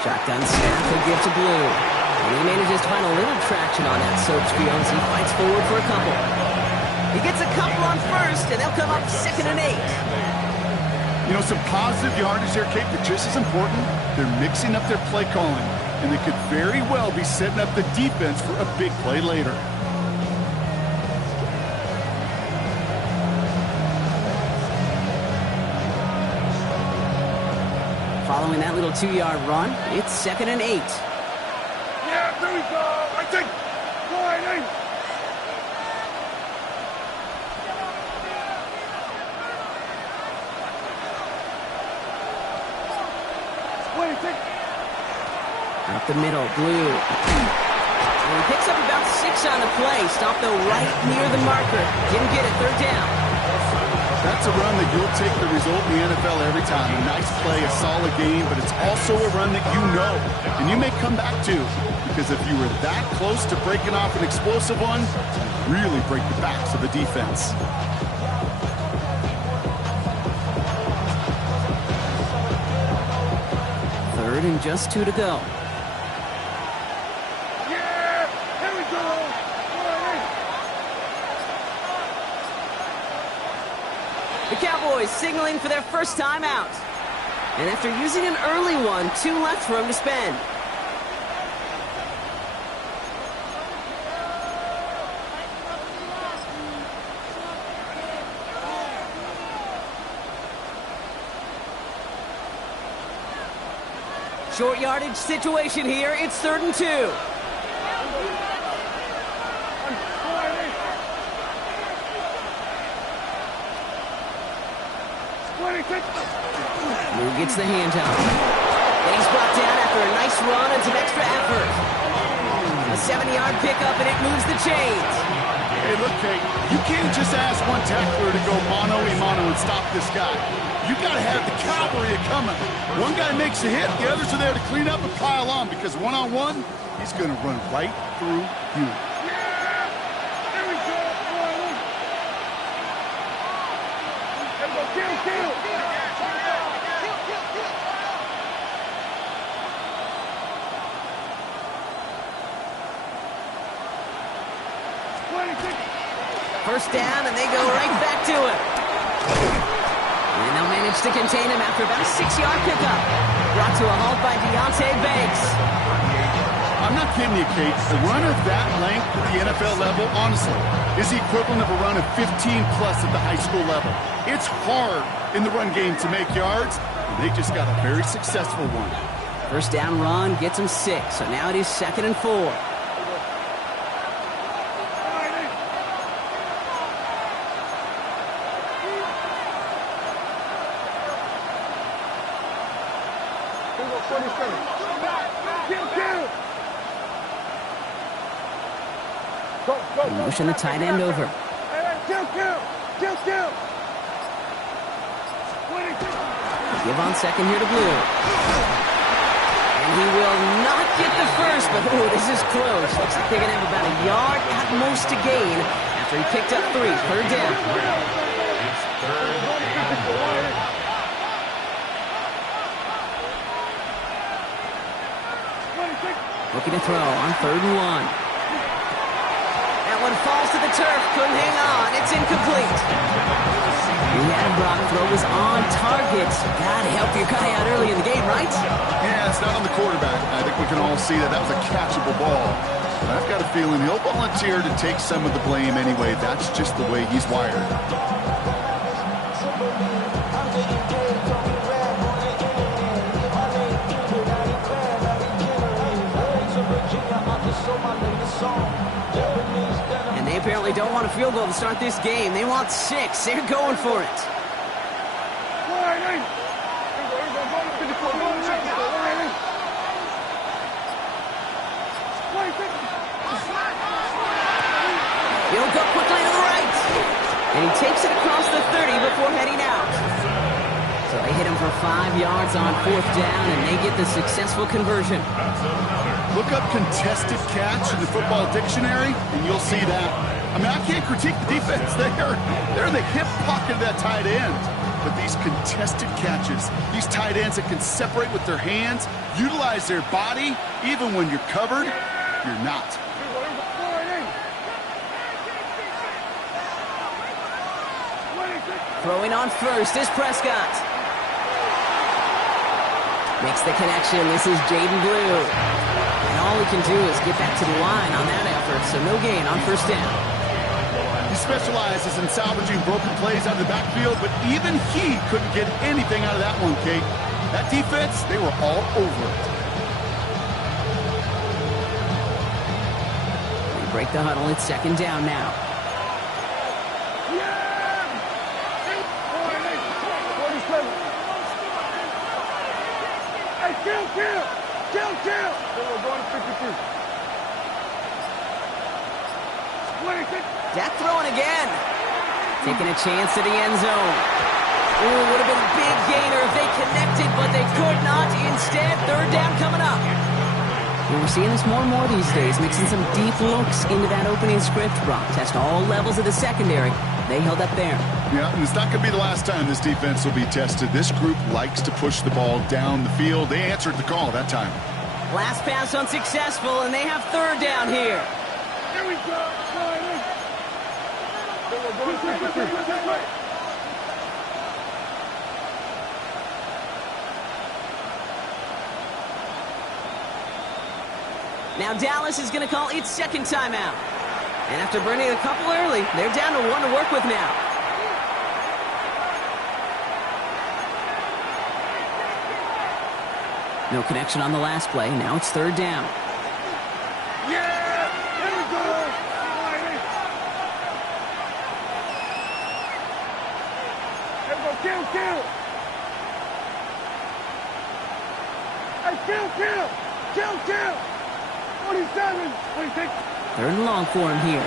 Shotgun snap will give to Blue. And he manages to find a little traction on that soap spiel as he fights forward for a couple. He gets a couple on first, and they'll come up 2nd and 8. You know, some positive yardage there, Kate, but just as important, they're mixing up their play calling. And they could very well be setting up the defense for a big play later. Following that little 2-yard run, it's 2nd and 8. Yeah, there we go. I think. Line 8. Up the middle, Blue. And he picks up about 6 on the play. Stopped though right near the marker. Didn't get it, 3rd down. That's a run that you'll take the result in the NFL every time. A nice play, a solid game, but it's also a run that you know, and you may come back to. Because if you were that close to breaking off an explosive one, you really break the backs of the defense. Third and just 2 to go. The Cowboys signaling for their first time out. And after using an early one, 2 left for him to spend. Short yardage situation here. It's 3rd and 2. Blue gets the handoff. And he's brought down after a nice run and some extra effort. A 7-yard pickup, and it moves the chains. Hey, look, Kate, you can't just ask one tackler to go mano-a-mano and stop this guy. You got to have the cavalry coming. One guy makes a hit, the others are there to clean up and pile on, because one-on-one, he's going to run right through you. First down, and they go right back to it. And they'll manage to contain him after about a 6-yard pickup. Brought to a halt by Deontay Banks. I'm not kidding you, Kate. A run of that length at the NFL level, honestly, is the equivalent of a run of 15-plus at the high school level. It's hard in the run game to make yards, and they just got a very successful one. First down run gets him 6, so now it is 2nd and 4. Motion the tight end over. Give on second here to Blue. And he will not get the first, but this is close. Looks like they're going to have about a yard at most to gain after he picked up 3. 3rd down. Looking to throw on 3rd and 1. One falls to the turf, couldn't hang on, it's incomplete. He had him, Brock, throw was on target. Gotta help your guy out early in the game, right? Yeah, it's not on the quarterback. I think we can all see that was a catchable ball. But I've got a feeling he'll volunteer to take some of the blame anyway. That's just the way he's wired. And they apparently don't want a field goal to start this game. They want 6. They're going for it. He'll go quickly to the right. And he takes it across the 30 before heading out. So they hit him for 5 yards on 4th down, and they get the successful conversion. Look up contested catch in the football dictionary, and you'll see that. I mean, I can't critique the defense. They're in the hip pocket of that tight end. But these contested catches. These tight ends that can separate with their hands, utilize their body, even when you're covered, you're not. Throwing on first is Prescott. Makes the connection. This is Jaden Blue. And all he can do is get back to the line on that effort, so no gain on first down. He specializes in salvaging broken plays out of the backfield, but even he couldn't get anything out of that one, Kate. That defense, they were all over it. We break the huddle. It's second down now. Kill! We're going to 52. Dak throwing again. Taking a chance at the end zone. Ooh, would have been a big gainer if they connected, but they could not. Instead, third down coming up. And we're seeing this more and more these days, mixing some deep looks into that opening script. Brock test all levels of the secondary. They held up there. Yeah, and it's not going to be the last time this defense will be tested. This group likes to push the ball down the field. They answered the call that time. Last pass unsuccessful, and they have third down here. Here we go. Now Dallas is going to call its second timeout. And after burning a couple early, they're down to one to work with now. No connection on the last play. Now it's third down. Yeah! Here we go! Here we go, kill! Hey, kill! 27, 26. Third and long for him here.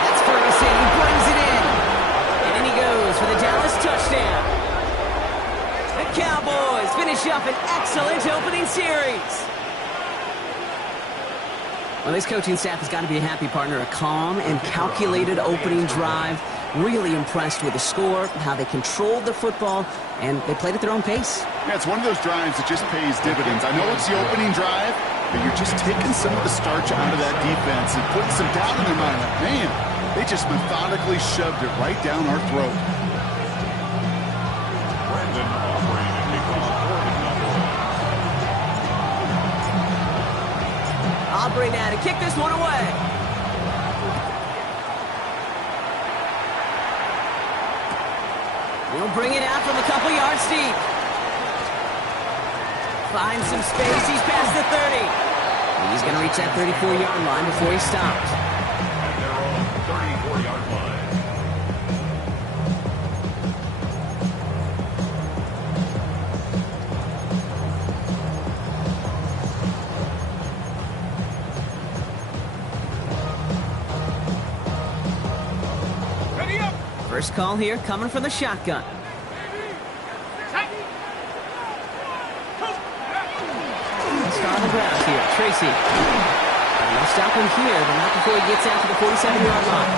That's Ferguson. He brings it in. And in he goes for the Dallas touchdown. The Cowboys finish up an excellent opening series. Well, this coaching staff has got to be a happy partner. A calm and calculated opening drive. Really impressed with the score, how they controlled the football, and they played at their own pace. Yeah, it's one of those drives that just pays dividends. I know it's the opening drive, but you're just taking some of the starch out of that defense and putting some doubt in their mind. Like, man, they just methodically shoved it right down our throat. Aubrey now to kick this one away. He'll bring it out from a couple yards deep. Finds some space. He's past the 30. And he's going to reach that 34-yard line before he stops. And they're on the 34-yard line. Ready up! First call here coming from the shotgun. Start on the ground here. Tracy. They'll stop him here, but not before he gets out to the 47-yard line.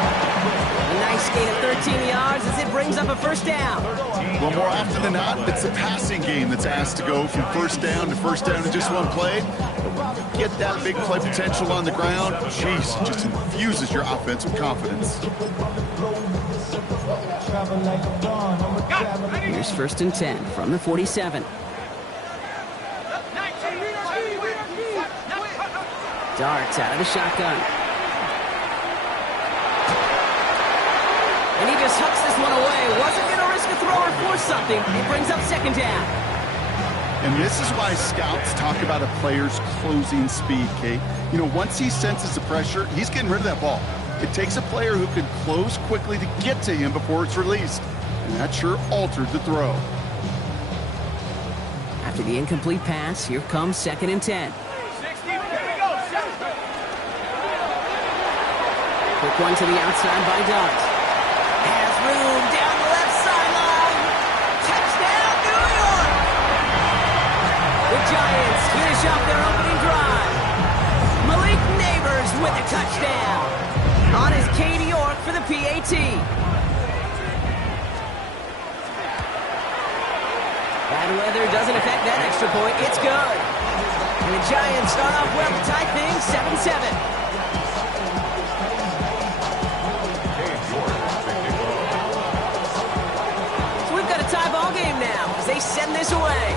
A nice gain of 13 yards as it brings up a first down. Well, more often than not, it's the passing game that's asked to go from first down in just one play. Get that big play potential on the ground. Jeez, it just infuses your offense with confidence. Here's first and 10 from the 47. Darts out of the shotgun. And he just hucks this one away. Wasn't going to risk a throw or force something. It brings up second down. And this is why scouts talk about a player's closing speed, Kate. You know, once he senses the pressure, he's getting rid of that ball. It takes a player who can close quickly to get to him before it's released. And that sure altered the throw. After the incomplete pass, here comes second and 10. Quick one to the outside by Dart. Has room down the left sideline. Touchdown, New York! The Giants finish off their opening drive. Malik Neighbors with a touchdown. On is Katie York for the PAT. Bad weather doesn't affect that extra point. It's good. And the Giants start off well to tie things 7-7. Tie ball game now as they send this away.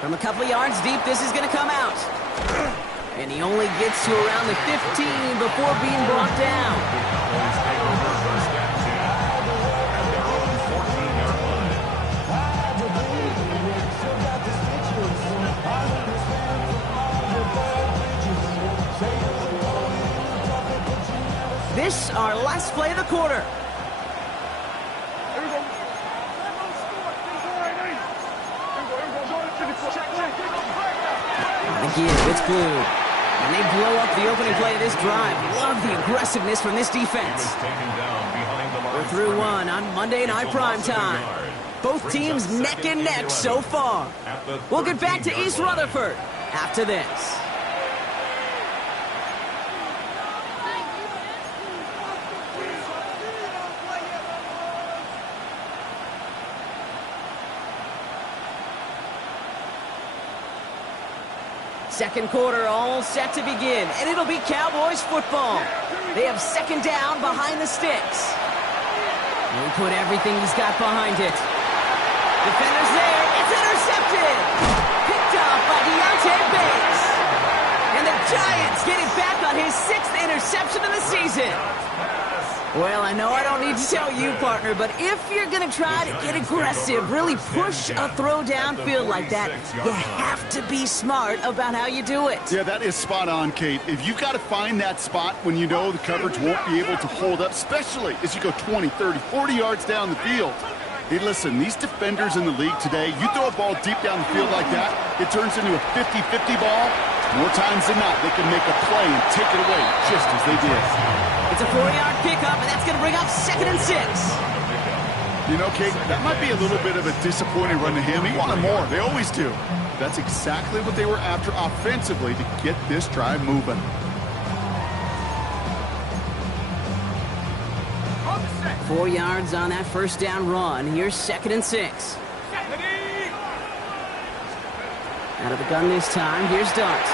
From a couple of yards deep, this is going to come out. And he only gets to around the 15 before being brought down. This, our last play of the quarter. Again, it's glued. And they blow up the opening play of this drive. Love the aggressiveness from this defense. We're through one on Monday Night Primetime. Both teams neck and neck so far. We'll get back to East Rutherford after this. Second quarter all set to begin, and it'll be Cowboys football. They have second down behind the sticks. And he put everything he's got behind it. Defenders there. It's intercepted. Picked up by Deontay Bates. And the Giants get it back on his 6th interception of the season. Well, I know I don't need to tell you, partner, but if you're going to try to get aggressive, really push a throw downfield like that, you have to be smart about how you do it. Yeah, that is spot on, Kate. If you've got to find that spot when you know the coverage won't be able to hold up, especially as you go 20, 30, 40 yards down the field. Hey, listen, these defenders in the league today, you throw a ball deep down the field like that, it turns into a 50-50 ball. More times than not, they can make a play and take it away just as they did. It's a 4-yard pickup, and that's going to bring up 2nd and 6. You know, Kate, that might be a little bit of a disappointing run to him. He wanted more. They always do. That's exactly what they were after offensively to get this drive moving. Four yards on that first down run. Here's 2nd and 6. Out of the gun this time. Here's Dart.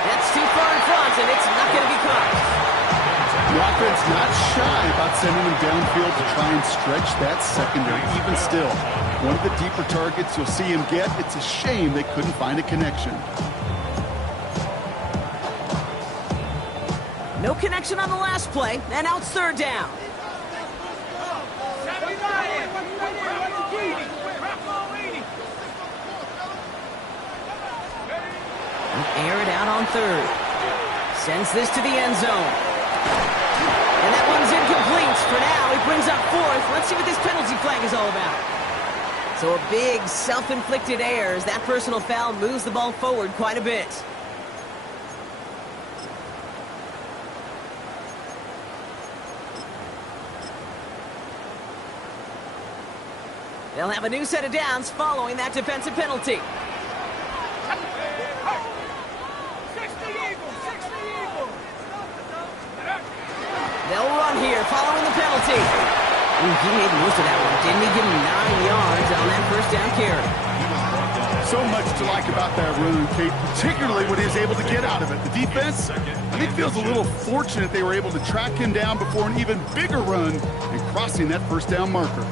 That's too far in front, and it's not going to be caught. The offense not shy about sending them downfield to try and stretch that secondary. Even still, one of the deeper targets you'll see him get. It's a shame they couldn't find a connection. No connection on the last play, and now it's 3rd down. Air it out on 3rd. Sends this to the end zone. And that one's incomplete. For now, he brings up 4th. Let's see what this penalty flag is all about. So a big self-inflicted error as that personal foul moves the ball forward quite a bit. They'll have a new set of downs following that defensive penalty. They'll run here following the penalty. Ooh, he made most of that one, didn't he? Give him 9 yards on that first down carry. So much to like about that run, Kate, particularly what he was able to get out of it. The defense, I think, feels a little fortunate they were able to track him down before an even bigger run and crossing that first down marker.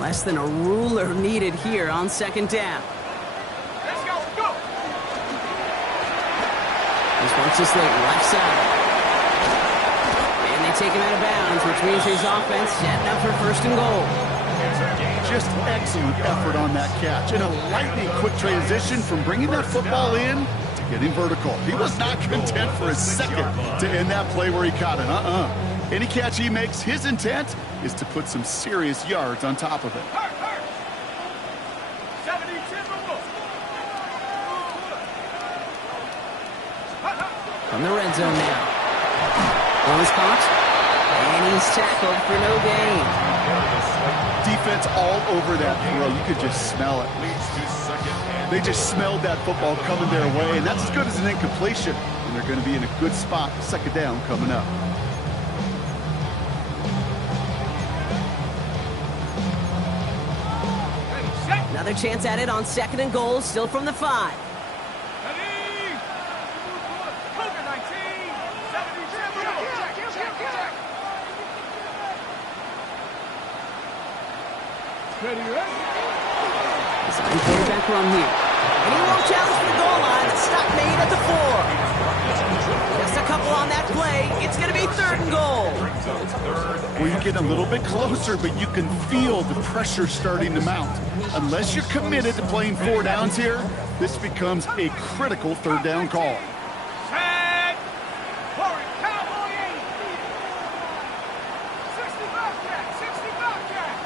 Less than a ruler needed here on 2nd down. Let's go, go! This one's just late, left side. And they take him out of bounds, which means his offense setting up for 1st and goal. Just excellent effort on that catch. And a lightning quick transition from bringing that football in to getting vertical. He was not content for a second to end that play where he caught it. Any catch he makes, his intent is to put some serious yards on top of it. From the red zone now. Ball is caught. And he's tackled for no gain. Defense all over that throw. You could just smell it. They just smelled that football coming their way, and that's as good as an incompletion. And they're going to be in a good spot. 2nd down coming up. Another chance at it on 2nd and goal, still from the 5. Ready? COVID-19. 70. Check. Ready? Design quarterback run here. And he won't challenge for the goal line. The stop made at the 4. Just a couple on that play. It's going to be 3rd and goal. Well, you get a little bit closer, but you can feel the pressure starting to mount. Unless you're committed to playing 4 downs here, this becomes a critical 3rd down call. Set. Forward. Cowboy 8. 65 jack. 65 jack.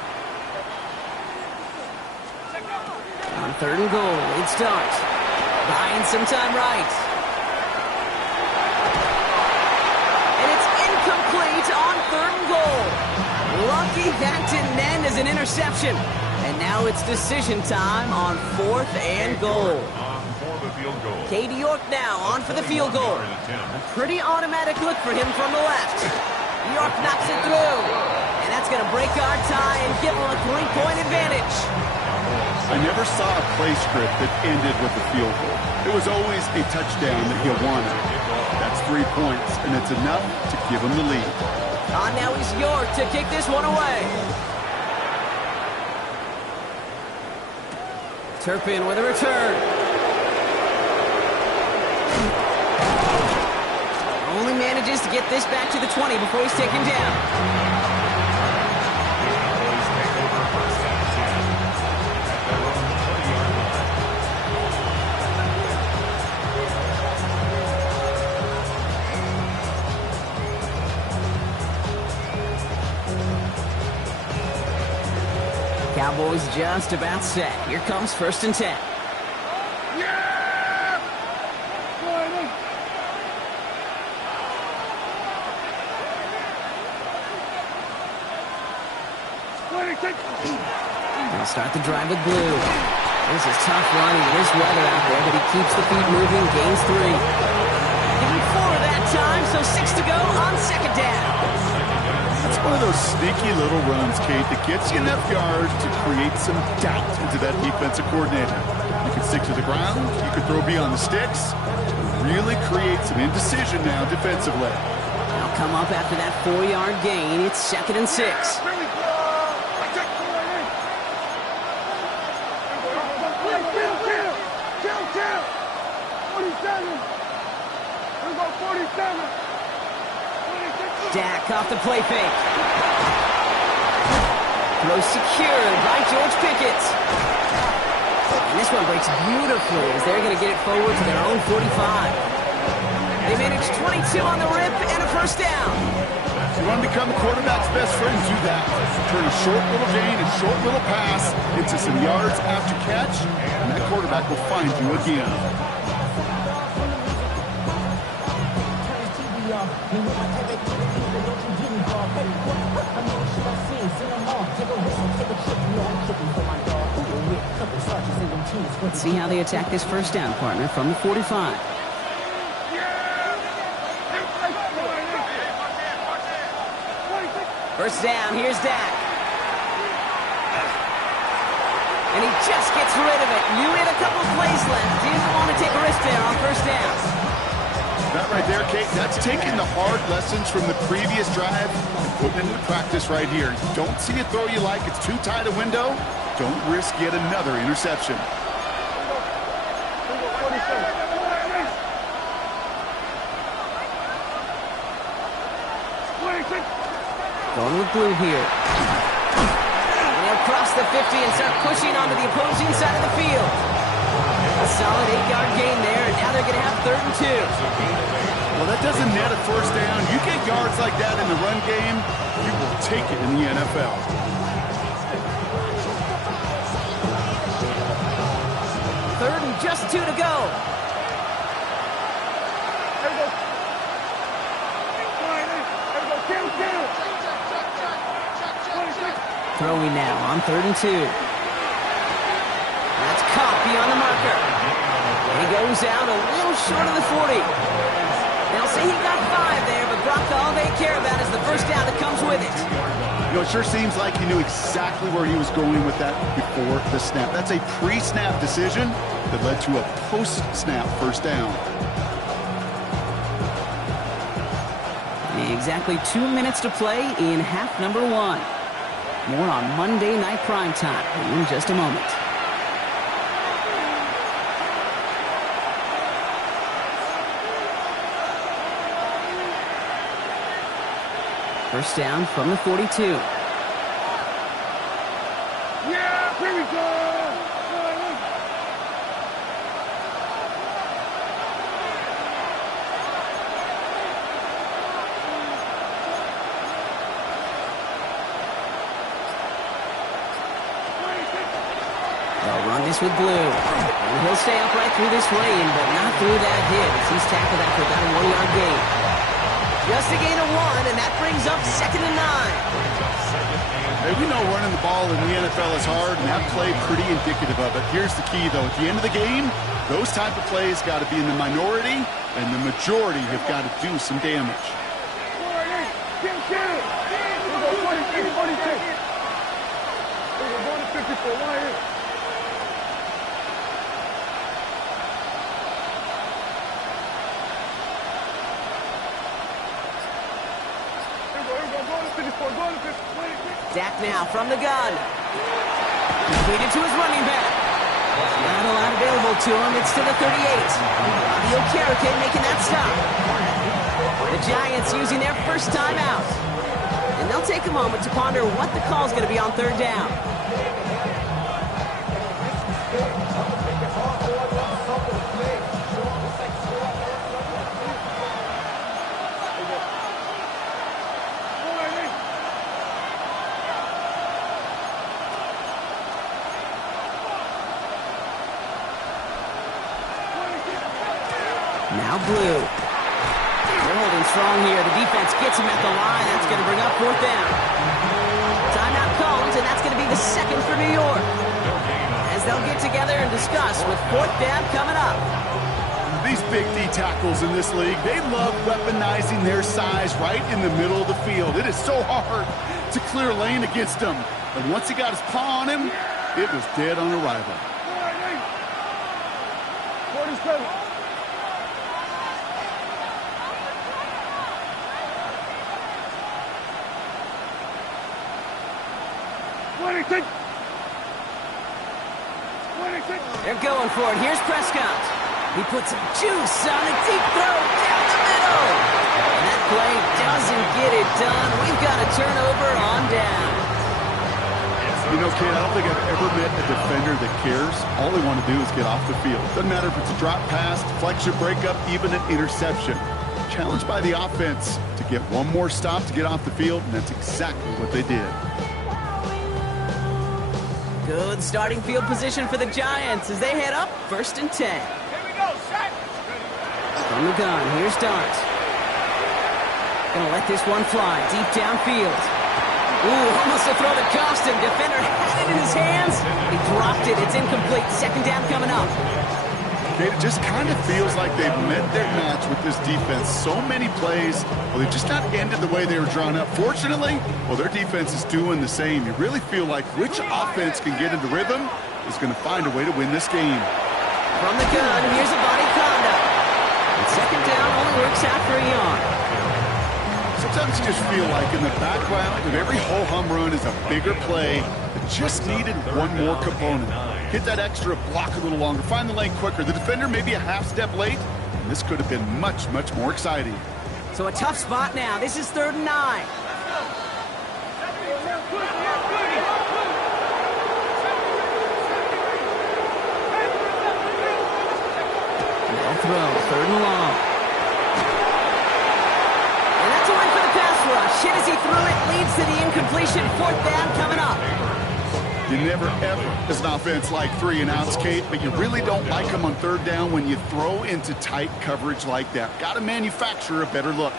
On 3rd and goal, it starts. Buying some time right. And it's incomplete on 3rd and goal. Lucky that didn't end as an interception. And now it's decision time on 4th and goal. Katie York now on for the field goal. A pretty automatic look for him from the left. York knocks it through. And that's going to break our tie and give him a 3-point advantage. I never saw a play script that ended with a field goal. It was always a touchdown that you wanted. That's 3 points, and it's enough to give him the lead. On now is York to kick this one away. Turpin with a return. Only manages to get this back to the 20 before he's taken down. Cowboys just about set. Here comes 1st and 10. Yeah! They'll start the drive with blue. This is tough running. This weather out there, but he keeps the feet moving, gains 3. Give him 4 that time, so 6 to go on 2nd down. It's one of those sneaky little runs, Kate, that gets you enough yards to create some doubt into that defensive coordinator. You can stick to the ground, you can throw beyond the sticks, really create some indecision now defensively. They'll come up after that 4-yard gain. It's 2nd and 6. Dak off the play fake. Throw secured by George Pickett. And this one breaks beautifully as they're going to get it forward to their own 45. They manage 22 on the rip and a 1st down. You want to become the quarterback's best friend, do that. Turn a short little gain, a short little pass into some yards after catch, and that quarterback will find you again. Let's see how they attack this 1st down, partner, from the 45. First down, here's Dak. And he just gets rid of it. You had a couple of plays left. He doesn't want to take a risk there on 1st down. That right there, Kate, that's taking the hard lessons from the previous drive and putting it into practice right here. Don't see a throw you like. It's too tight a window. Don't risk yet another interception. Going with blue here. And they'll cross the 50 and start pushing onto the opposing side of the field. A solid 8-yard gain there, and now they're going to have 3rd and 2. Well, that doesn't net a 1st down. You get yards like that in the run game, you will take it in the NFL. Third and just 2 to go. Throwing now on 3rd and 2. That's caught beyond the marker. And he goes out a little short of the 40. They'll say he got 5 there, but Brock, all they care about is the first down that comes with it. You know, it sure seems like he knew exactly where he was going with that before the snap. That's a pre-snap decision that led to a post-snap first down. Exactly 2 minutes to play in half number 1. More on Monday Night Primetime in just a moment. First down from the 42. Yeah, here we go. They'll run this with Blue. And he'll stay upright through this lane, but not through that hit as he's tackled after about a 1-yard gain. Just a gain of 1, and that brings up 2nd and 9. Hey, we know running the ball in the NFL is hard, and that play pretty indicative of it. Here's the key, though. At the end of the game, those type of plays got to be in the minority, and the majority have got to do some damage. Dak now from the gun. Completed to his running back. Not a lot available to him. It's to the 38. Bobby Okereke making that stop. The Giants using their first time out. And they'll take a moment to ponder what the call is going to be on 3rd down. Now Blue. They're holding strong here. The defense gets him at the line. That's going to bring up 4th down. Timeout comes, and that's going to be the 2nd for New York. As they'll get together and discuss with 4th down coming up. These big D tackles in this league, they love weaponizing their size right in the middle of the field. It is so hard to clear lane against him. But once he got his paw on him, it was dead on arrival. 47. They're going for it. Here's Prescott. He puts some juice on a deep throw down the middle. And that play doesn't get it done. We've got a turnover on down. You know, kid, I don't think I've ever met a defender that cares. All they want to do is get off the field. Doesn't matter if it's a drop pass, deflection, breakup, even an interception. Challenged by the offense to get one more stop to get off the field, and that's exactly what they did. Good starting field position for the Giants as they head up 1st and 10. Here we go, set. From the gun, here's Dart. Gonna let this one fly deep downfield. Ooh, almost a throw that cost him. Defender had it in his hands. He dropped it. It's incomplete. 2nd down coming up. It just kind of feels like they've met their match with this defense. So many plays, well, they just not ended the way they were drawn up. Fortunately, well, their defense is doing the same. You really feel like which offense can get into rhythm is going to find a way to win this game. From the gun, here's a body conduct. And 2nd down only works out for a yard. Sometimes you just feel like in the background of every ho-hum run is a bigger play that just needed one more component. Hit that extra block a little longer, find the lane quicker. The defender maybe a half step late, and this could have been much, much more exciting. So a tough spot now. This is 3rd and 9. They'll throw, 3rd and long. And that's a win for the pass rush. Hit as he threw it, leads to the incompletion. 4th down coming up. You never, ever, as an offense, like 3-and-outs, Kate, but you really don't like them on 3rd down when you throw into tight coverage like that. Got to manufacture a better look.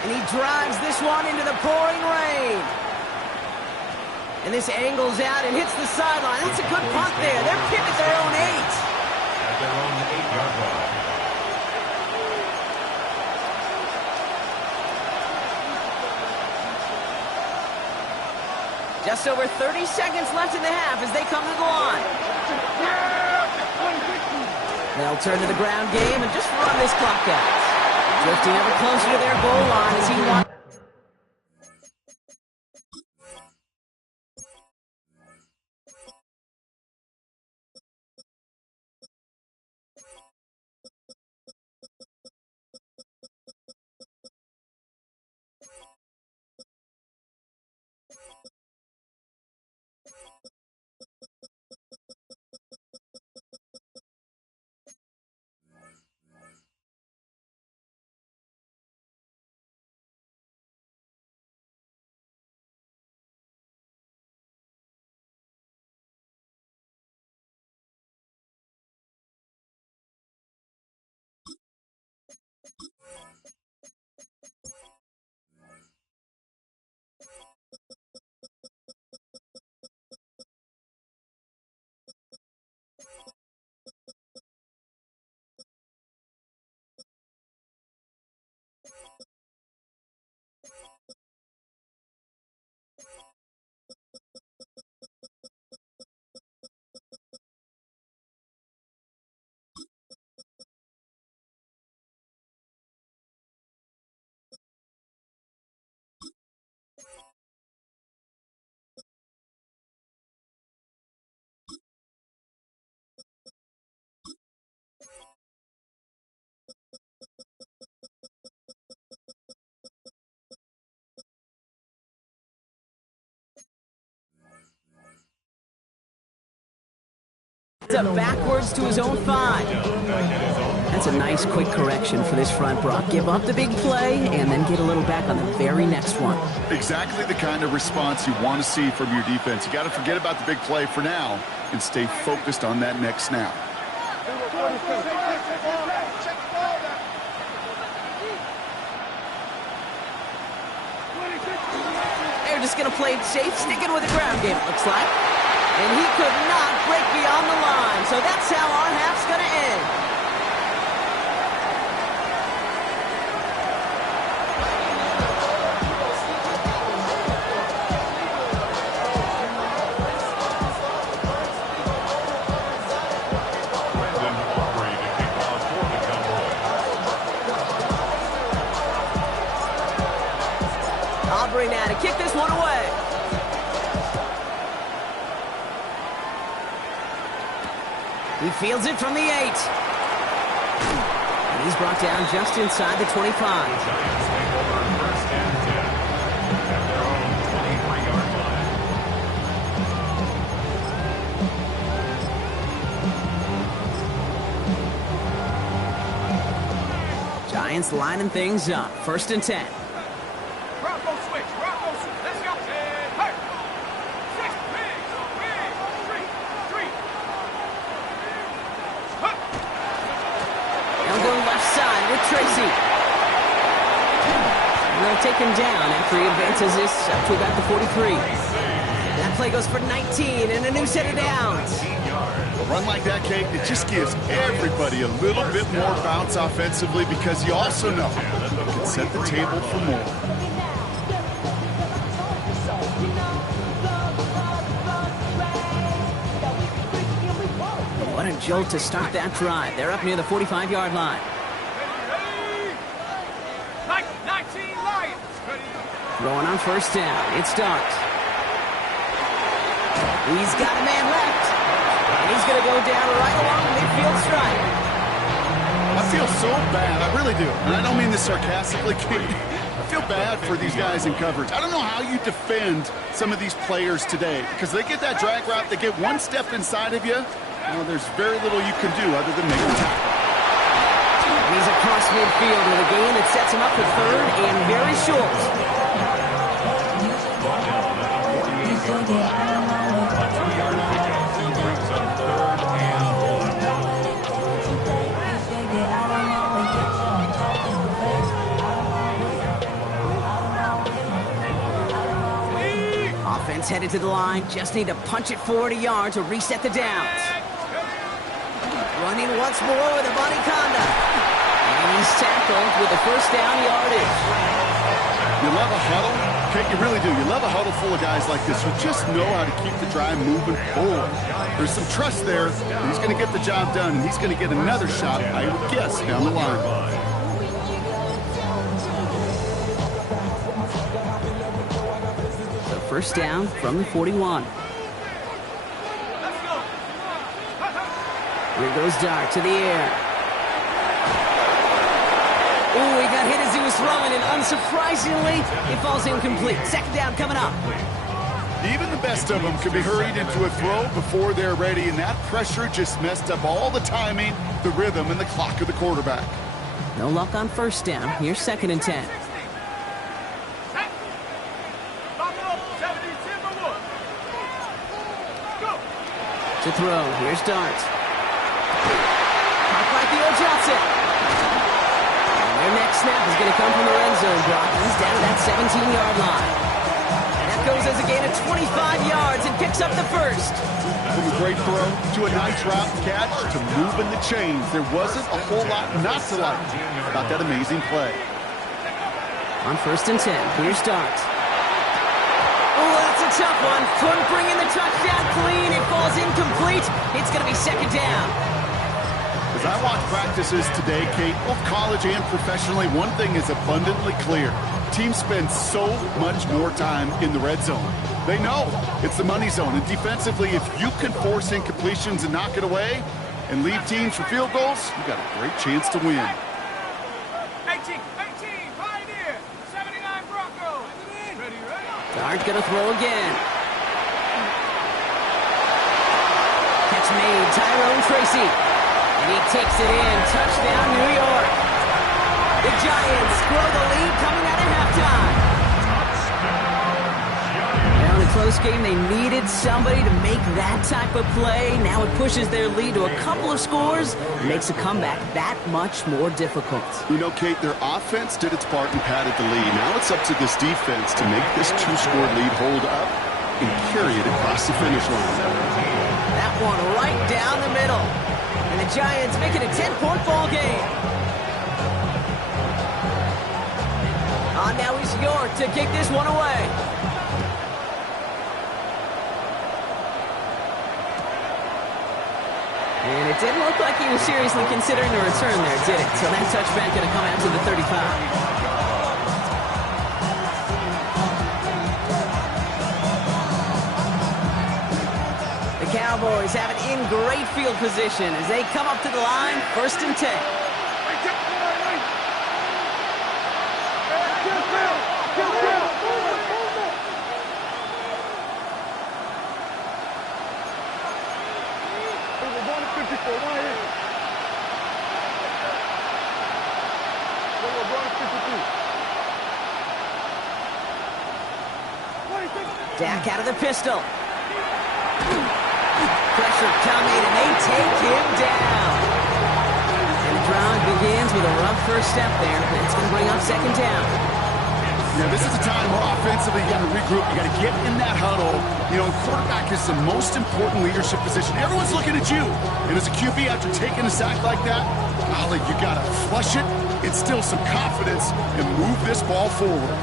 And he drives this one into the pouring rain. And this angles out and hits the sideline. That's a good punt there. They're pinned at their own 8. At their own 8-yard line. Just over 30 seconds left in the half as they come to the line. They'll turn to the ground game and just run this clock out. Drifting ever closer to their goal line as he wants. Up backwards to his own 5. That's a nice quick correction for this front, Brock. Give up the big play and then get a little back on the very next one. Exactly the kind of response you want to see from your defense. You got to forget about the big play for now and stay focused on that next snap. They're just going to play it safe, sticking with the ground game, it looks like. And he could not break beyond the line. So that's how our half's going to end. Aubrey now to kick this one away. He fields it from the 8. And he's brought down just inside the 25. Giants lining things up. 1st and 10. Tracy. And they'll take him down after he advances this up to about the 43. That play goes for 19 and a new set of downs. A run like that, Kate, it just gives everybody a little bit more bounce offensively because you also know you can set the table for more. What a jolt to start that drive. They're up near the 45-yard line. Going on 1st down. It's Starks. He's got a man left. And he's going to go down right along the midfield stripe. I feel so bad. I really do. And I don't mean this sarcastically, Kate. I feel bad for these guys in coverage. I don't know how you defend some of these players today because they get that drag route, they get one step inside of you. Well, there's very little you can do other than make the tackle. He's across midfield with a gain that sets him up for 3rd and very short. Offense headed to the line. Just need to punch it forward a yard to reset the downs. Running once more with a bunny conduct. And he's tackled with the 1st down yardage. You love a huddle? Okay, you really do. You love a huddle full of guys like this who just know how to keep the drive moving forward. There's some trust there that he's going to get the job done, and he's going to get another shot, I would guess, down the line. So first down from the 41. Here goes Dart to the air. Oh, he got hit as he was throwing, and unsurprisingly, it falls incomplete. Second down coming up. Even the best of them can be hurried into a throw before they're ready, and that pressure just messed up all the timing, the rhythm, and the clock of the quarterback. No luck on first down. Here's second and 10. To throw. Here's Dart. Caught by Theo Johnson. Their next snap is going to come from the red zone, Brock. He's down to that 17-yard line. And that goes as a gain of 25 yards and picks up the first. From a great throw to a nice route catch to moving the chains. There wasn't a whole lot not to like about that amazing play. On first and 10, here's Dart. Oh, that's a tough one. Couldn't bring in the touchdown clean. It falls incomplete. It's going to be second down. As I watch practices today, Kate, both college and professionally, one thing is abundantly clear. Teams spend so much more time in the red zone. They know it's the money zone. And defensively, if you can force incompletions and knock it away and leave teams for field goals, you've got a great chance to win. 18, Pioneer, 79 Broncos. Ready. Dart going to throw again. Catch made, Tyrone Tracy. And he takes it in. Touchdown, New York. The Giants grow the lead coming out of halftime. Now in a close game, they needed somebody to make that type of play. Now it pushes their lead to a couple of scores and makes a comeback that much more difficult. You know, Kate, their offense did its part and padded the lead. Now it's up to this defense to make this two-score lead hold up and carry it across the finish line. That one right down the middle. And the Giants make it a 10-point ball game. Now is York to kick this one away. And it didn't look like he was seriously considering a return there, did it? So that touchback going to come out to the 35. Cowboys have it in great field position as they come up to the line, first and 10. Dak out of the pistol. Pressure coming, and they take him down. And the drive begins with a rough first step there. That's going to bring up second down. Yeah, this is a time where offensively you got to regroup. You got to get in that huddle. You know, quarterback is the most important leadership position. Everyone's looking at you. And as a QB, after taking a sack like that, golly, you got to flush it, instill some confidence, and move this ball forward.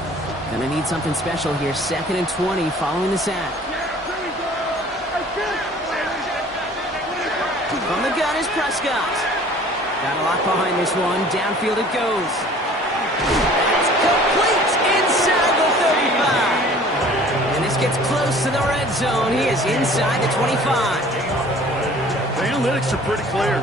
Gonna need something special here. Second and 20 following the sack. From the gun is Prescott. Got a lock behind this one. Downfield it goes. That's complete inside the 35. And this gets close to the red zone. He is inside the 25. The analytics are pretty clear.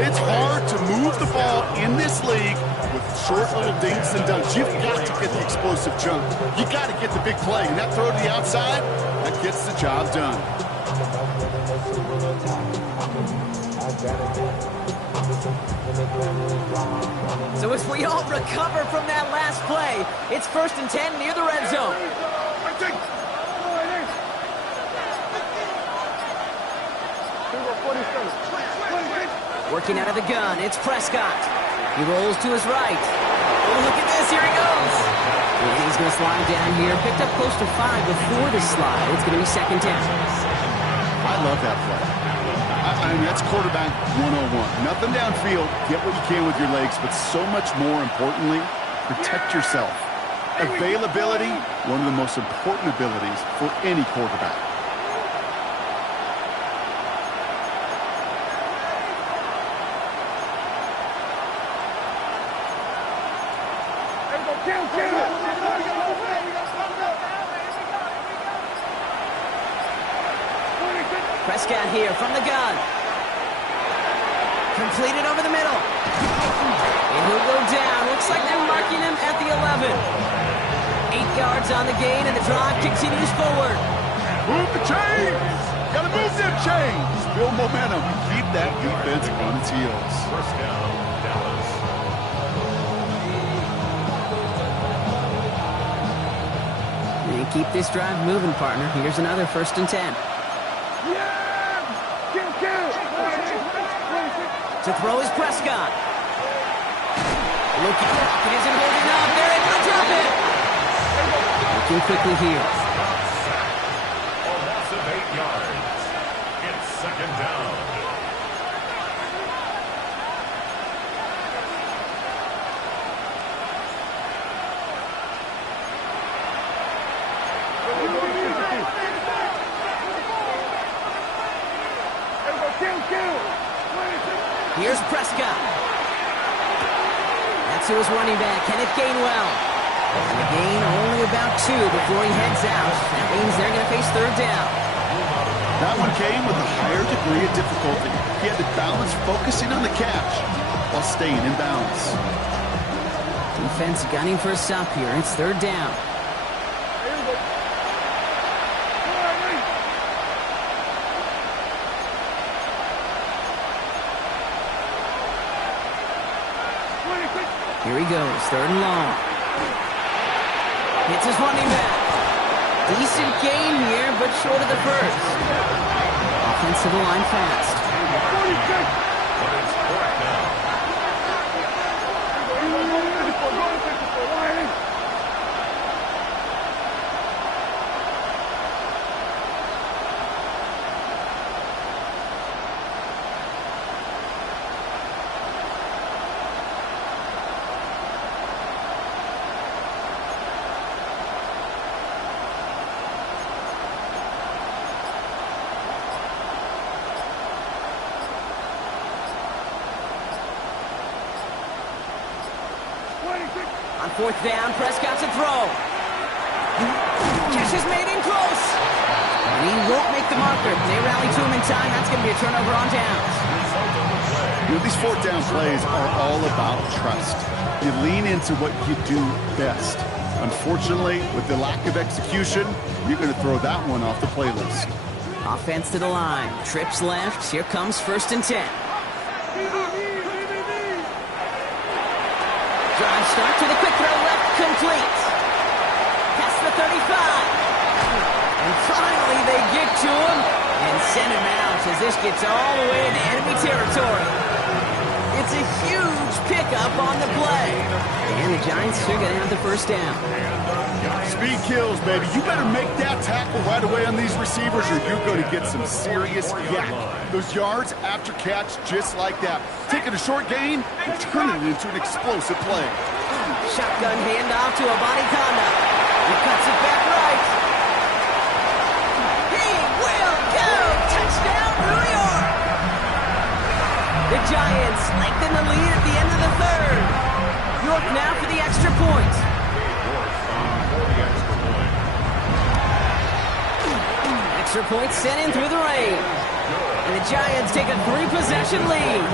It's hard to move the ball in this league with short little dinks and dunks. You've got to get the explosive jump. You got to get the big play. And that throw to the outside, that gets the job done. So as we all recover from that last play, it's first and 10 near the red zone. Working out of the gun, it's Prescott. He rolls to his right. Oh, look at this, here he goes. And he's going to slide down here. Picked up close to 5 before the slide. It's going to be second down. I love that play. I mean, that's quarterback 101. Nothing downfield. Get what you can with your legs, but so much more importantly, protect yourself. Availability, one of the most important abilities for any quarterback. Prescott here from the gun. Completed over the middle. And he'll go down. Looks like they're marking him at the 11. 8 yards on the gain, and the drive continues forward. Move the chains! Gotta move them chains! Build momentum. Keep that defense on its heels. First down, Dallas. And keep this drive moving, partner. Here's another 1st and 10. To throw is Prescott. Looking, it isn't holding up. They're able to drop it. Looking quickly here. A loss of 8 yards. It's 2nd down. Here's Prescott. That's who is running back, Kenneth Gainwell. And the gain only about 2 before he heads out. That means they're going to face 3rd down. That one came with a higher degree of difficulty. He had to balance focusing on the catch while staying in bounds. Defense gunning for a stop here. It's 3rd down. Here he goes, 3rd and long. Hits his running back. Decent gain here, but short of the 1st. Offensive line fast. But it's 4th down. On 4th down, Prescott's a throw. Catch is made in close. And he won't make the marker. They rally to him in time. That's going to be a turnover on downs. You know, these 4th down plays are all about trust. You lean into what you do best. Unfortunately, with the lack of execution, you're going to throw that one off the playlist. Offense to the line. Trips left. Here comes 1st and 10. Drive start to the quick throw left, complete. Past the 35. And finally they get to him and send him out as this gets all the way into enemy territory. It's a huge pickup on the play. And the Giants are going to have the 1st down. Speed kills, baby. You better make that tackle right away on these receivers or you're going to get some serious yak. Those yards after catch just like that. Taking a short gain and turning it into an explosive play. Shotgun handoff to a body conduct. He cuts it back right. He will go! Touchdown, New York! The Giants lengthen the lead at the end of the 3rd. York now for the extra point. Extra point sent in through the rain. And the Giants take a 3-possession lead.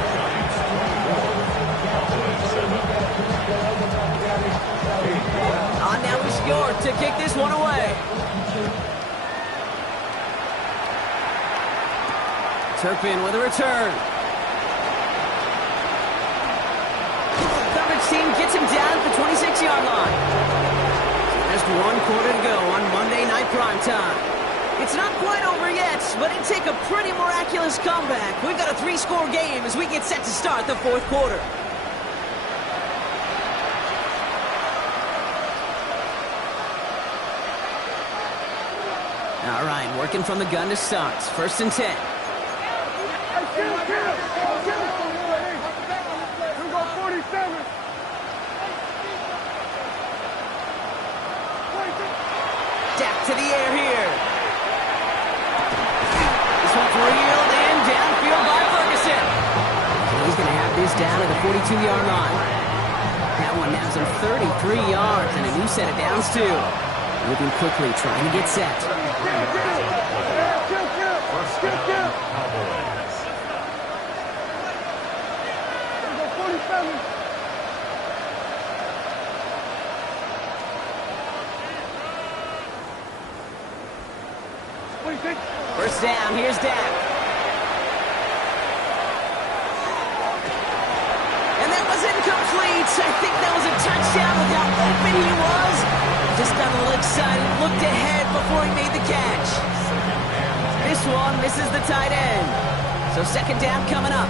On now is York to kick this one away. Turpin with a return. Coverage team gets him down at the 26-yard line. Just 1 quarter to go on Monday Night Primetime. It's not quite over yet, but it'd take a pretty miraculous comeback. We've got a 3-score game as we get set to start the 4th quarter. All right, working from the gun to start. 1st and 10. to the air here. This one's reeled in downfield by Ferguson. He's going to have this down at the 42-yard line. That one nabs him 33 yards and a new set of downs, too. Moving quickly, trying to get set. First down, Cowboys. 47. First down, here's Dak. And that was incomplete. I think that was a touchdown with how open he was. Just got a little excited, looked ahead before he made the catch. This one misses the tight end. So second down coming up.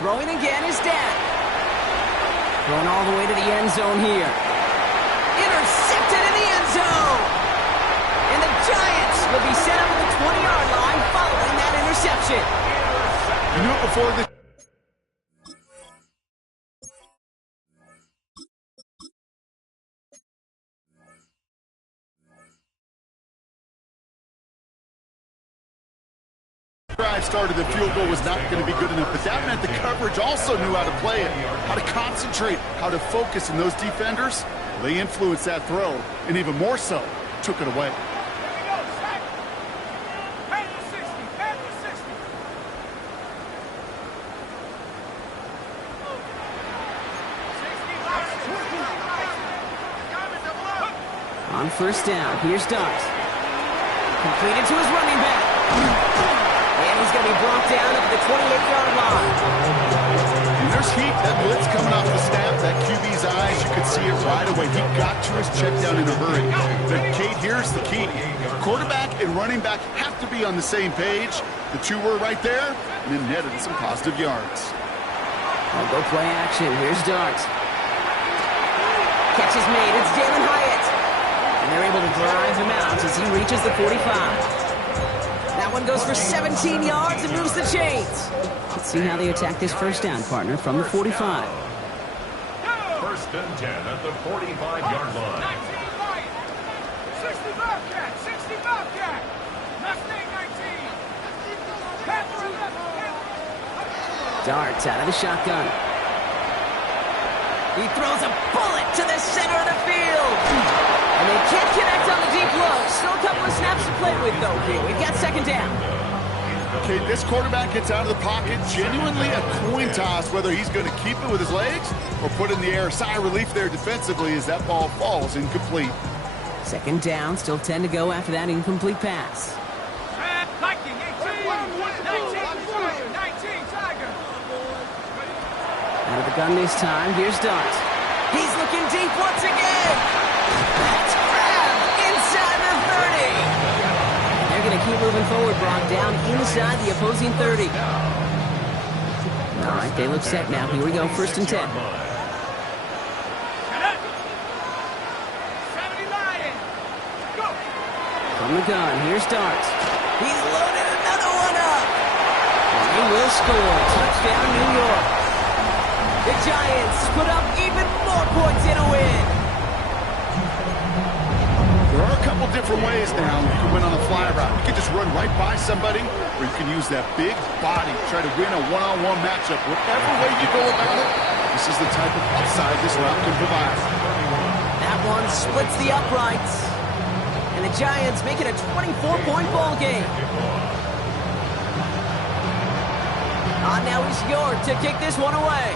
Throwing again is Dak. Throwing all the way to the end zone here. Intercepted in the end zone. And the Giants will be set up at the 20-yard line following that interception. You knew it before the drive started, the field goal was not going to be good enough, but that meant the coverage also knew how to play it, how to concentrate, how to focus, and those defenders, they influenced that throw, and even more so, took it away. On first down, here's Dart. Completed to his running back. And he's going to be brought down at the 28-yard line. And there's heat, that blitz coming off the snap, that QB's eyes, you could see it right away. He got to his check down in a hurry. But Kate, here's the key. Quarterback and running back have to be on the same page. The two were right there, and it netted some positive yards. I'll go play action. Here's Dart. Catch is made. It's Jalen Hyatt. And they're able to drive him out as he reaches the 45. That one goes for 17 yards and moves the chains. Let's see how they attack this first down, partner, from the 45. First and 10 at the 45-yard line. 60 Bobcat, 60 Bobcat. Mustang 19. Darts out of the shotgun. He throws a bullet to the center of the field. And they can't connect on the deep low. Still a couple of snaps to play with, though, here. We've got second down. Okay, this quarterback gets out of the pocket, genuinely a coin toss, whether he's going to keep it with his legs or put it in the air. Sigh of relief there defensively as that ball falls incomplete. Second down, still 10 to go after that incomplete pass. 19 Tiger. Out of the gun this time, here's Dart. He's looking deep once again. That's grabbed inside the 30. They're going to keep moving forward, Brock, down inside the opposing 30. All right, they look set now. Here we go, first and 10. 70 Lion. Go. From the gun, here's Dart. He's loaded another one up. And they will score. Touchdown, New York. The Giants put up even more points in a win. There are a couple different ways now. You can win on a fly route. You can just run right by somebody, or you can use that big body, try to win a one-on-one matchup. Whatever way you go about it, this is the type of upside this route can provide. That one splits the uprights. And the Giants make it a 24-point ball game. Now it's York to kick this one away.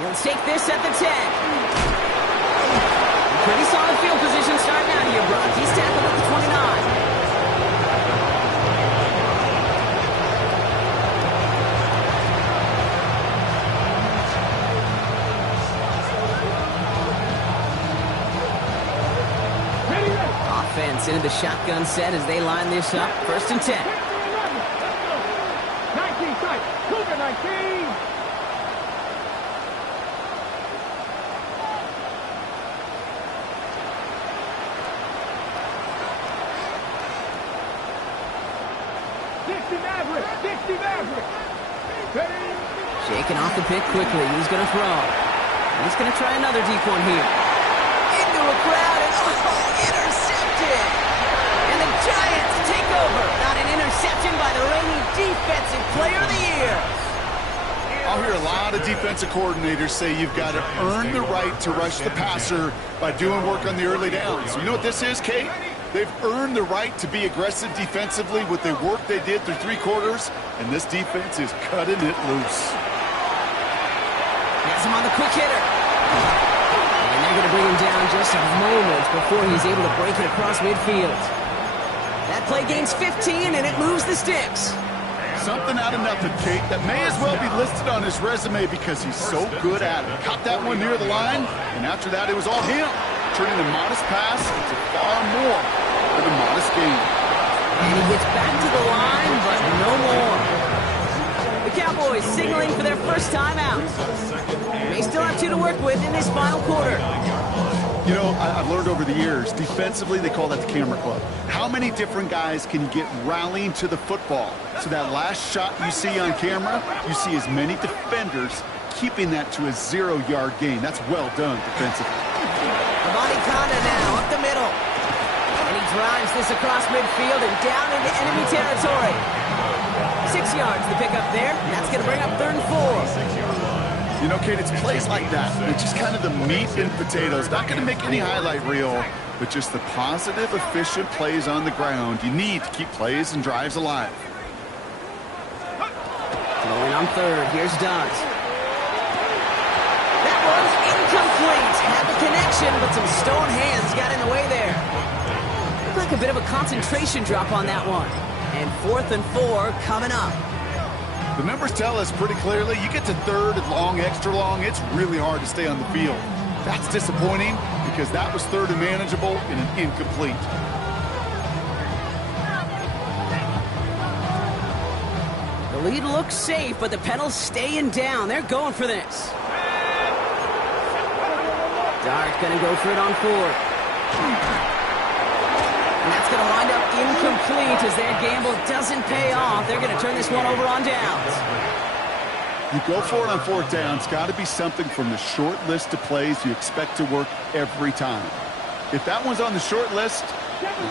He'll take this at the 10. Pretty solid field position starting out here, Brock. He's tackled at the 29. Gets into the shotgun set as they line this up. 1st and 10. 19 tight. Cougar 19. Shaking off the pick quickly. He's going to throw. He's going to try another deep one here. Into a crowd and intercepted. And the Giants take over. Not an interception by the reigning Defensive Player of the Year. I'll hear a lot of defensive coordinators say you've got to earn the right to rush the passer by doing work on the early downs. You know what this is, Kate? They've earned the right to be aggressive defensively with the work they did through 3 quarters, and this defense is cutting it loose. Has him on the quick hitter. And they're going to bring him down just a moment before he's able to break it across midfield. That play gains 15, and it moves the sticks. Something out of nothing, Kate, that may as well be listed on his resume because he's so good at it. Caught that one near the line, and after that, it was all him. Turning a modest pass into far more than a modest gain. And he gets back to the line, but no more. The Cowboys signaling for their first time out. They still have 2 to work with in this final quarter. You know, I've learned over the years, defensively, they call that the camera club. How many different guys can you get rallying to the football? So that last shot you see on camera, you see as many defenders keeping that to a 0-yard gain. That's well done defensively. Conda now up the middle. And he drives this across midfield and down into enemy territory. 6 yards to pick up there. That's going to bring up 3rd and 4. You know, Kate, it's plays like that. It's just kind of the meat and potatoes. Not going to make any highlight reel, but just the positive, efficient plays on the ground. You need to keep plays and drives alive. Going on 3rd. Here's Dodds. That one's incomplete. Had the connection, but some stone hands got in the way there. Looked like a bit of a concentration drop on that one. And 4th and 4 coming up. The numbers tell us pretty clearly, you get to 3rd and long, extra long, it's really hard to stay on the field. That's disappointing because that was 3rd and manageable and an incomplete. The lead looks safe, but the pedals staying down. They're going for this. Dart going to go for it on 4th. And that's going to wind up incomplete as their gamble doesn't pay off. They're going to turn this one over on downs. You go for it on 4th down. It's got to be something from the short list of plays you expect to work every time. If that one's on the short list,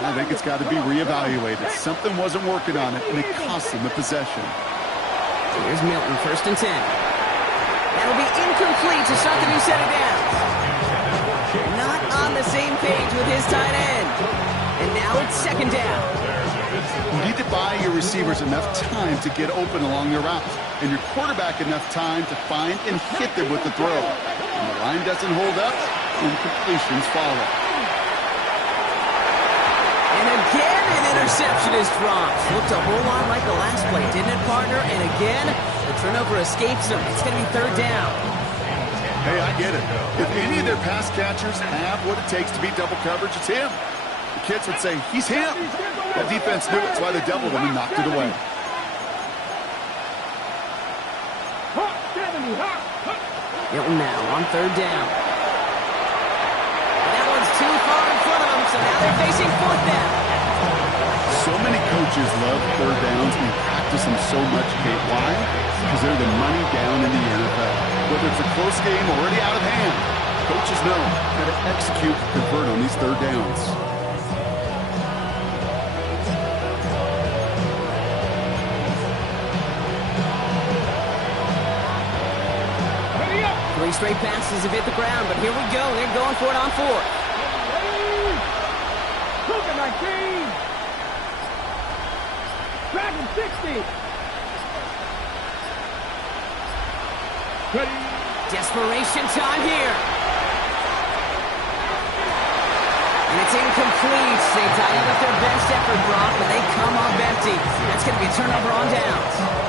I think it's got to be reevaluated. Something wasn't working on it, and it cost them the possession. Here's Milton, 1st and 10. That'll be incomplete to start the new set of downs. Not on the same page with his tight end. And now it's 2nd down. You need to buy your receivers enough time to get open along their route, and your quarterback enough time to find and hit them with the throw. When the line doesn't hold up, incompletions follow. And again, an interception is dropped. Looked a whole lot like the last play, didn't it, partner? And again, the turnover escapes him. It's going to be 3rd down. Hey, I get it. If any of their pass catchers have what it takes to beat double coverage, it's him. The kids would say, he's him. That defense knew it, that's why they doubled him and knocked it away. Milton now on 3rd down. And that one's too far in front of them, so now they're facing 4th down. So many coaches love 3rd downs and practice them so much, Kate. Why? Because they're the money down in the NFL. Whether it's a close game or already out of hand, coaches know how to execute and convert on these 3rd downs. Three straight passes have hit the ground, but here we go. They're going for it on 4th. Cougar 19. Dragon 60. Ready. Desperation time here. And it's incomplete. They dialed up their best effort, Brock, but they come up empty. That's going to be a turnover on downs.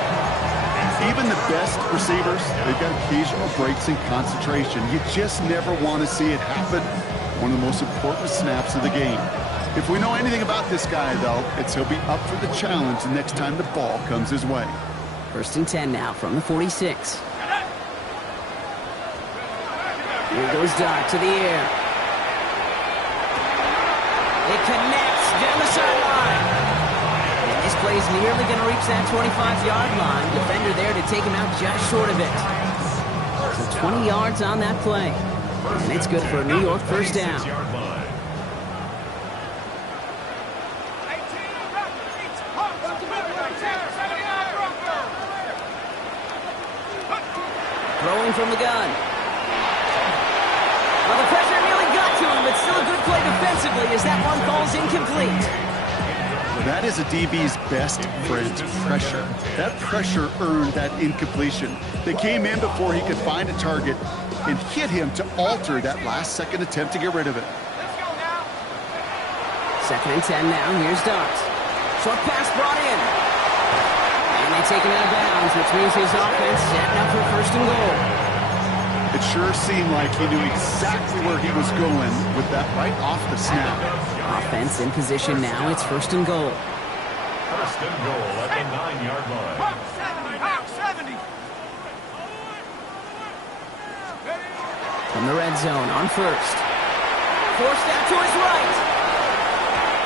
Even the best receivers, they've got occasional breaks in concentration. You just never want to see it happen. One of the most important snaps of the game. If we know anything about this guy, though, it's he'll be up for the challenge the next time the ball comes his way. 1st and 10 now from the 46. Here goes Dart to the air. It connects down the sideline. And this play is nearly going to reach that 25-yard line. Defender there to take him out just short of it. So 20 yards on that play. And it's good for a New York first down. Throwing from the gun. Well, the pressure nearly got to him, but still a good play defensively as that one falls incomplete. Well, that is a DB's best friend, pressure. That pressure earned that incompletion. They came in before he could find a target and hit him to alter that last-second attempt to get rid of it. 2nd and 10 now. Here's Dart. Short pass brought in. And they take him out of bounds, which means his offense setting up for 1st and goal. It sure seemed like he knew exactly where he was going with that right off the snap. Offense in position now. It's 1st and goal. 1st and goal at the 9-yard line. 70. From the red zone on 1st. Forced out to his right.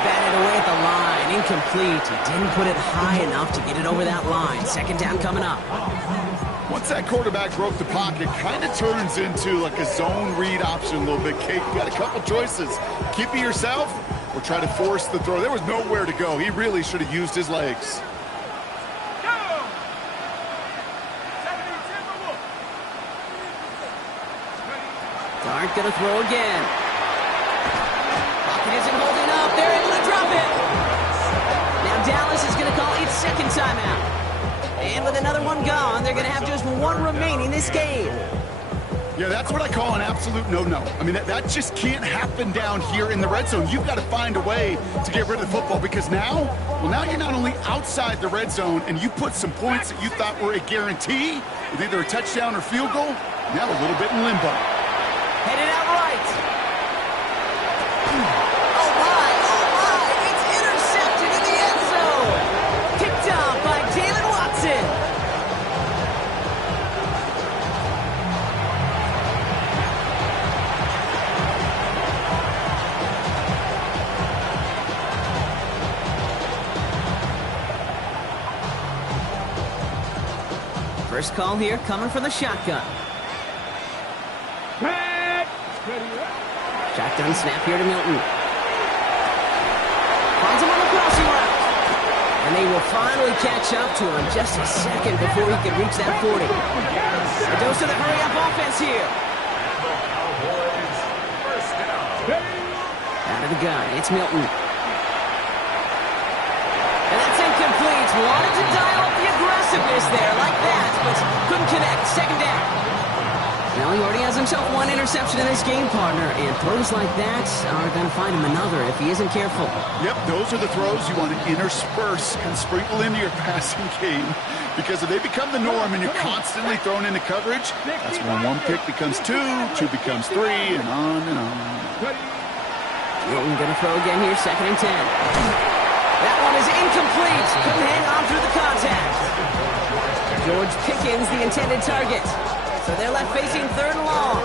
Batted away at the line. Incomplete. He didn't put it high enough to get it over that line. 2nd down coming up. Once that quarterback broke the pocket, kind of turns into like a zone read option a little bit. Kate, you got a couple choices. Keep it yourself or try to force the throw. There was nowhere to go. He really should have used his legs. Dart gonna throw again. Pocket isn't holding up. They're able to drop it. Now Dallas is gonna call its 2nd timeout. And with another one gone, they're going to have just one remaining this game. Yeah, that's what I call an absolute no-no. I mean, that just can't happen down here in the red zone. You've got to find a way to get rid of the football because now you're not only outside the red zone and you put some points that you thought were a guarantee, with either a touchdown or field goal, now a little bit in limbo. Headed out right. Oh, my. It's intercepted in the end zone. Picked off by Jalen Watson. First call here coming from the shotgun. Shotgun snap here to Milton. Finds him on the crossing route. And they will finally catch up to him just a second before he can reach that 40. A dose of the hurry-up offense here. Out of the gun, it's Milton. And that's incomplete. Wanted to dial up the aggressiveness there like that, but couldn't connect. 2nd down. Well, he already has himself one interception in this game, partner, and throws like that are going to find him another if he isn't careful. Yep, those are the throws you want to intersperse and sprinkle into your passing game because if they become the norm and you're constantly thrown into coverage, that's when one pick becomes two becomes three, and on and on. Milton going to throw again here, 2nd and 10. That one is incomplete. Couldn't hang on through the contact. George Pickens, the intended target. So they're left facing 3rd and long.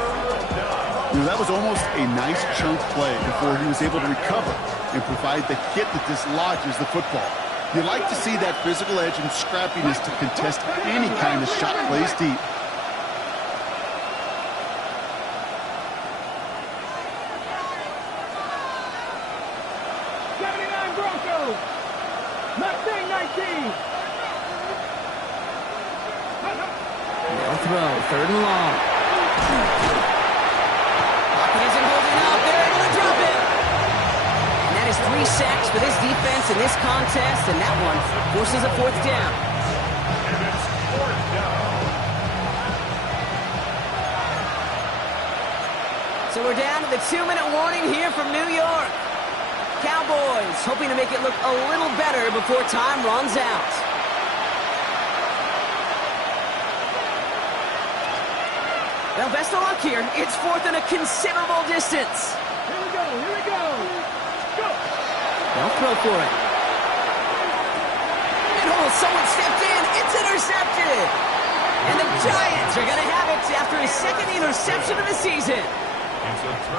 You know, that was almost a nice chunk play before he was able to recover and provide the hit that dislodges the football. You like to see that physical edge and scrappiness to contest any kind of shot plays deep. They'll throw, 3rd and long. Pocket isn't holding up. They're able to drop it. And that is 3 sacks for this defense in this contest, and that one forces a 4th down. And it's 4th down. So we're down to the 2-minute warning here from New York. Cowboys hoping to make it look a little better before time runs out. Well, best of luck here. It's 4th and a considerable distance. Here we go. Go. They'll throw for it. And someone stepped in. It's intercepted. And the Giants are going to have it after his second interception of the season.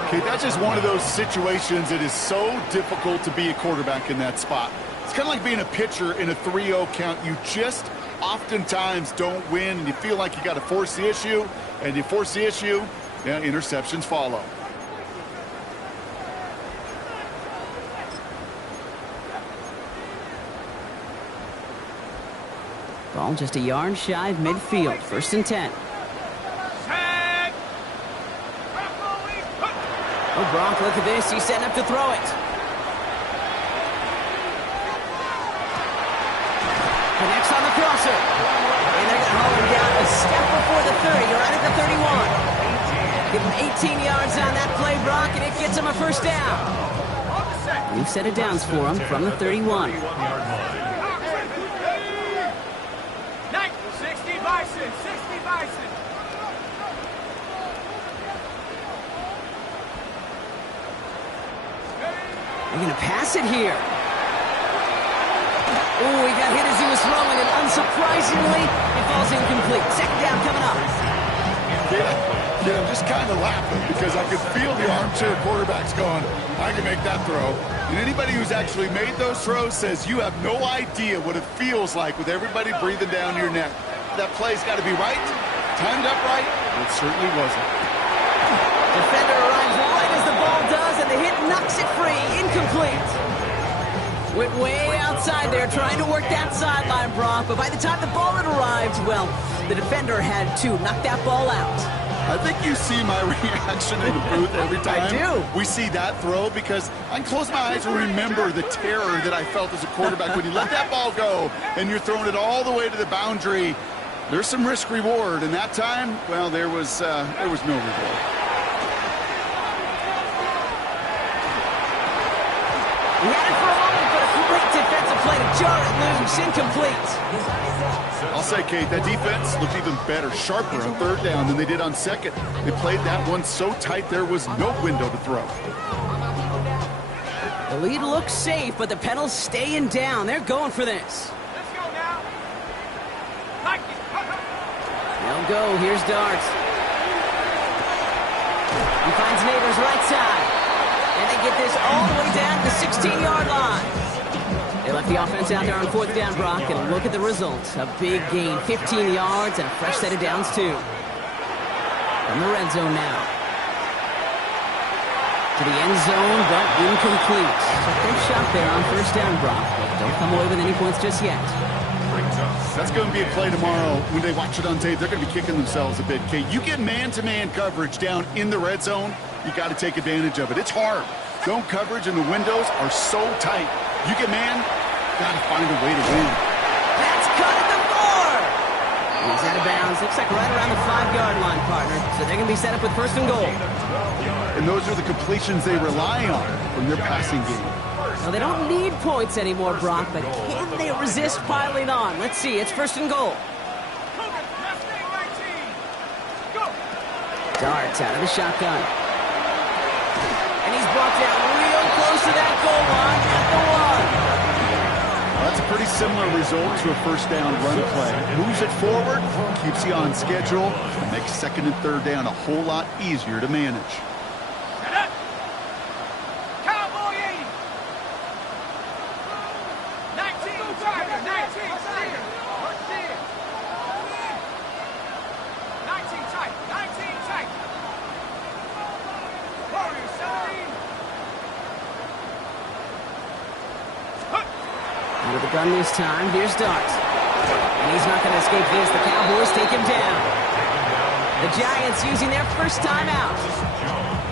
Okay, that's just one of those situations that is so difficult to be a quarterback in that spot. It's kind of like being a pitcher in a 3-0 count. You just oftentimes don't win, and you feel like you got to force the issue, and you force the issue, yeah, interceptions follow. Ball just a yard shy of midfield. 1st and 10. Oh, Gronk, look at this. He's setting up to throw it. Connects on the crosser. And they're going to hold him down a step before the 30. You're right at the 31. Give him 18 yards on that play, Brock, and it gets him a 1st down. We've set it downs for him from the 31. 60 Bison, 60 Bison. They're going to pass it here. Oh, he got hit as he was throwing, and unsurprisingly, it falls incomplete. 2nd down coming up. Yeah, I'm just kind of laughing because I could feel the armchair quarterbacks going, I can make that throw. And anybody who's actually made those throws says you have no idea what it feels like with everybody breathing down your neck. That play's got to be right, timed up right. It certainly wasn't. Defender arrives right as the ball does, and the hit knocks it free. Incomplete. Went way outside there trying to work that sideline, Brock, but by the time the ball had arrived, well, the defender had to knock that ball out. I think you see my reaction in the booth every time I do. we see that throw, because I can close my eyes and remember the terror that I felt as a quarterback when you let that ball go and you're throwing it all the way to the boundary. There's some risk reward, and that time, well, there was no reward. He had it for a moment, but a great defensive play to jar it loose. Incomplete. I'll say, Kate, that defense looked even better, sharper on 3rd down than they did on 2nd. They played that one so tight there was no window to throw. The lead looks safe, but the Penals staying down. They're going for this. Let's go now. They'll go. Here's Darts. He finds Neighbors right side. And they get this all the way down to the 16-yard line. They left the offense out there on 4th down, Brock, and look at the result. A big gain, 15 yards, and a fresh set of downs, too. From the red zone now. To the end zone, but incomplete. Took their shot there on 1st down, Brock, but don't come away with any points just yet. That's going to be a play tomorrow. When they watch it on tape, they're going to be kicking themselves a bit, Kate. You get man-to-man coverage down in the red zone, you got to take advantage of it. It's hard. Zone coverage and the windows are so tight. You get man, got to find a way to win. That's cut at the 4. He's out of bounds. Looks like right around the 5-yard line, partner. So they're going to be set up with 1st and goal. And those are the completions they rely on from their passing game. Well, they don't need points anymore, Brock, but can they resist piling on? Let's see. It's 1st and goal. Darts out of the shotgun. And he's brought down real close to that goal line at the 1. That's a pretty similar result to a 1st down run play. Moves it forward, keeps you on schedule, and makes 2nd and 3rd down a whole lot easier to manage. Cowboy 80. 19 Tiger, 19 Tiger. 19 Tiger, 19 Tiger. Warrior 17. Out of the gun this time. Here's Darts. And he's not going to escape this. The Cowboys take him down. The Giants using their 1st time out.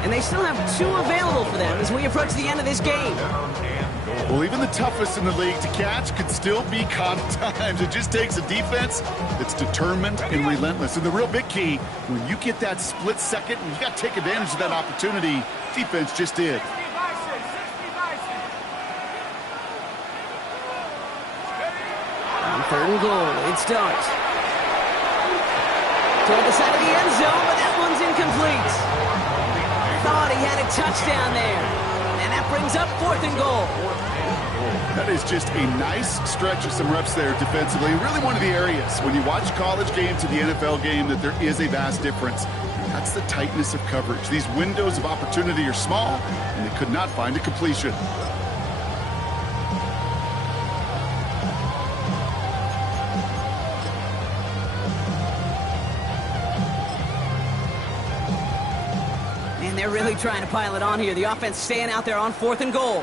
And they still have 2 available for them as we approach the end of this game. Well, even the toughest in the league to catch could still be caught at times. It just takes a defense that's determined and relentless. And the real big key, when you get that split second, and you got to take advantage of that opportunity, defense just did. 60 Bison, 60 Bison. On 3rd and goal, it's Darts. Toward the side of the end zone, but that one's incomplete. Thought he had a touchdown there. And that brings up 4th and goal. That is just a nice stretch of some reps there defensively. Really one of the areas when you watch college game to the NFL game that there is a vast difference. That's the tightness of coverage. These windows of opportunity are small, and they could not find a completion. And they're really trying to pile it on here. The offense staying out there on 4th and goal.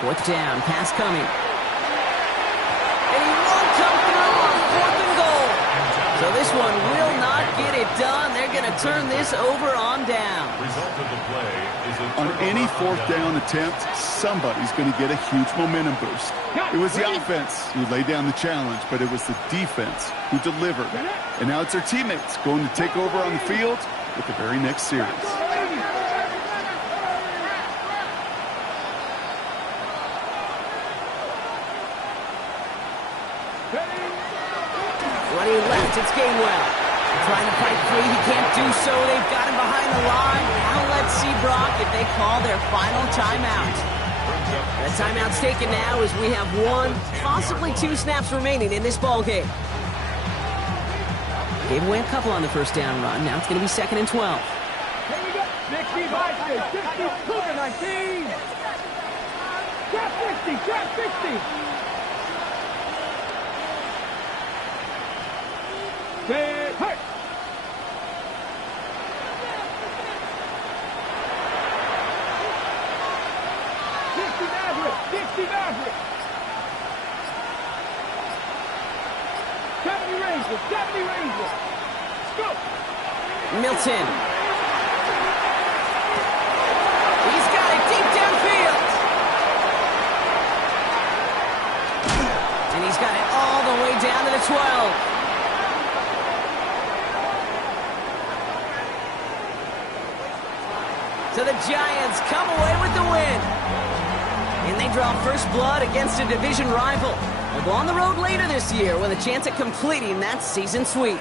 Fourth down, pass coming. And he won't come through on 4th and goal. So this one will not get it done. They're going to turn this over on down. Result of the play is On any 4th down attempt, somebody's going to get a huge momentum boost. It was the offense who laid down the challenge, but it was the defense who delivered. And now it's their teammates going to take over on the field with the very next series. When he left, it's Gainwell. Trying to fight free, he can't do so. They've got him behind the line. Now let's see, Brock, if they call their final timeout. The timeout's taken now as we have 1, possibly 2 snaps remaining in this ball game. Gave away a couple on the first down run. Now it's going to be 2nd and 12. 60, 19. Get 60. Hey! 60 Maverick! 70 Rangers! Scoop! Milton. He's got it deep downfield. And he's got it all the way down to the 12. So the Giants come away with the win. And they draw first blood against a division rival. They'll go on the road later this year with a chance at completing that season sweep.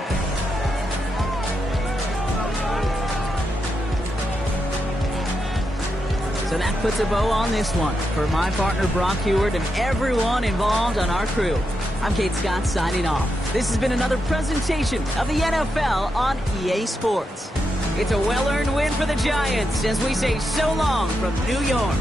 So that puts a bow on this one. For my partner Brock Heward and everyone involved on our crew, I'm Kate Scott signing off. This has been another presentation of the NFL on EA Sports. It's a well-earned win for the Giants as we say so long from New York.